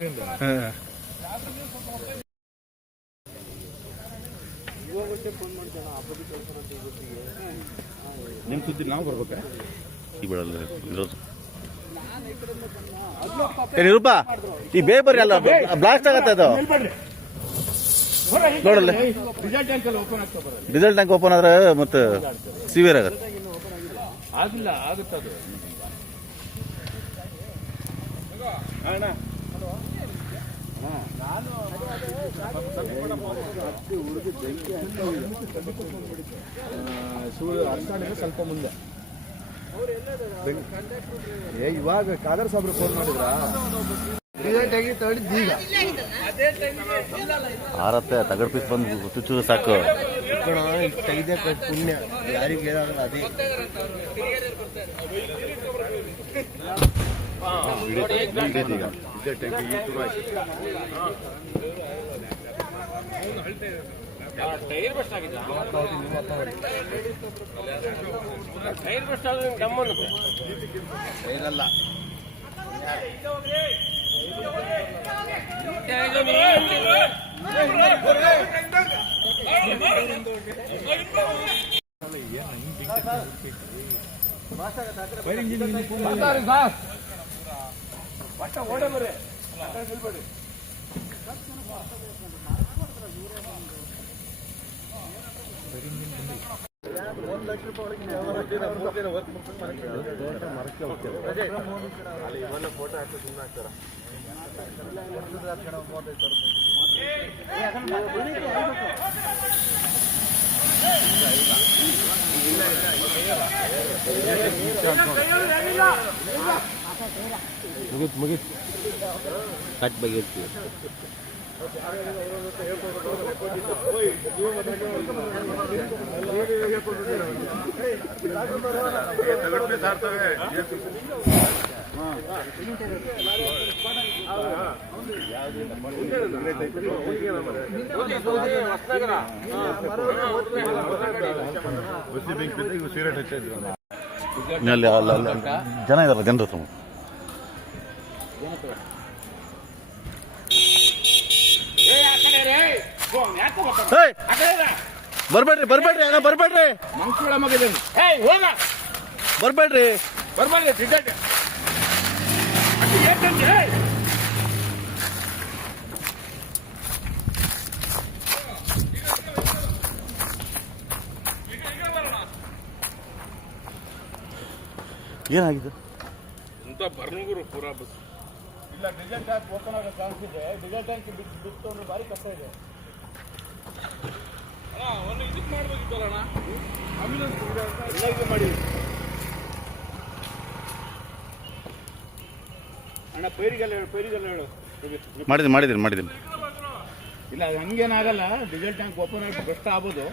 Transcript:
ನಿಮ್ಮ ಸುದ್ದಿ ನಾವು ಬರ್ಬೇಕಾ ಈ ಬಿಡಲ್ಲ ಇರೋದು ನಿರೂಪ ಈ ಬೇ ಬರ್ರಿ ಅಲ್ಲ ಬ್ಲಾಸ್ಟ್ ಆಗತ್ತೆ ಅದು ನೋಡಲ್ಲ ಡೀಸೆಲ್ ಟ್ಯಾಂಕ್ ಓಪನ್ ಆದ್ರೆ ಮತ್ತೆ ಸಿವಿಯರ್ ಆಗತ್ತೆ ಆಗಿಲ್ಲ ಆಗುತ್ತದು ಸ್ವಲ್ಪ ಮುಂದೆ ಇವಾಗ ಕಾದರ್ ಸಾಬ್ರು ಫೋನ್ ಮಾಡಿದ್ರ ಆರತ್ತೆ ತಗಡ್ ಪೀಸ್ ಬಂದು ಚುಚ್ಚು ಸಾಕು ತೆಗೆದೇ ಪುಣ್ಯ ಯಾರಿಗೆ ಹೇಳೋದು ಅದೇ ಟೈರ್ ಬೆಸ್ಟ್ ಆಗಿದೆ ಟೈರ್ ಬೆಸ್ಟ್ ಆದ್ರೆ ಗಮ್ಮನ್ನು ಟೈರಲ್ಲ ಓಡೇ ಬರೀ ಫೋಟೋ ಹಾಕಿ ಸುಮ್ಮನೆ ಹಾಕ್ತಾರ ಮುಗಿತ್ ಕಟ್ ಬಗೆರ್ತೀವಿ ಜನ ಇದಾರೆ ಜನರ ತುಂಬ ಬರ್ಬೇಡ್ರಿ ಬರ್ಬೇಡ್ರಿ ಅಣ್ಣ ಬರ್ಬೇಡ್ರಿ ಮಂಕುಳ ಮಗದೇನು ಹೋಗ ಬರ್ಬೇಡ್ರಿ ಬರ್ಬಾರ್ದು ಟಿಕೆಟ್ ಏನಾಗಿದೆ ಅಂತ ಬರ್ನೂರು ಪೂರಾ ಬಸ್ ಇಲ್ಲ ಡೀಸೆಲ್ ಟ್ಯಾಂಕ್ ಓಪನ್ ಆಗೋ ಚಾನ್ಸ್ ಇದೆ ಡೀಸೆಲ್ ಟ್ಯಾಂಕ್ ಬಿಟ್ಟು ಅಂದ್ರೆ ಭಾರಿ ಕಷ್ಟ ಇದೆ ಅಣ್ಣ ಒಂದು ಇದಕ್ಕೆ ಮಾಡ್ಬೇಕಿತ್ತಲ್ಲ ಅಣ್ಣ ಆಂಬ್ಯುಲೆನ್ಸ್ ಎಲ್ಲ ಇದು ಮಾಡಿ ಅಣ್ಣ ಪೈರಿಗೆಲ್ಲ ಹೇಳು ಮಾಡಿದ್ದೀನಿ ಇಲ್ಲ ಅದು ಹಂಗೇನಾಗಲ್ಲ ಡೀಸೆಲ್ ಟ್ಯಾಂಕ್ ಓಪನ್ ಆಗಿ ಬೆಸ್ಟ್ ಆಗ್ಬೋದು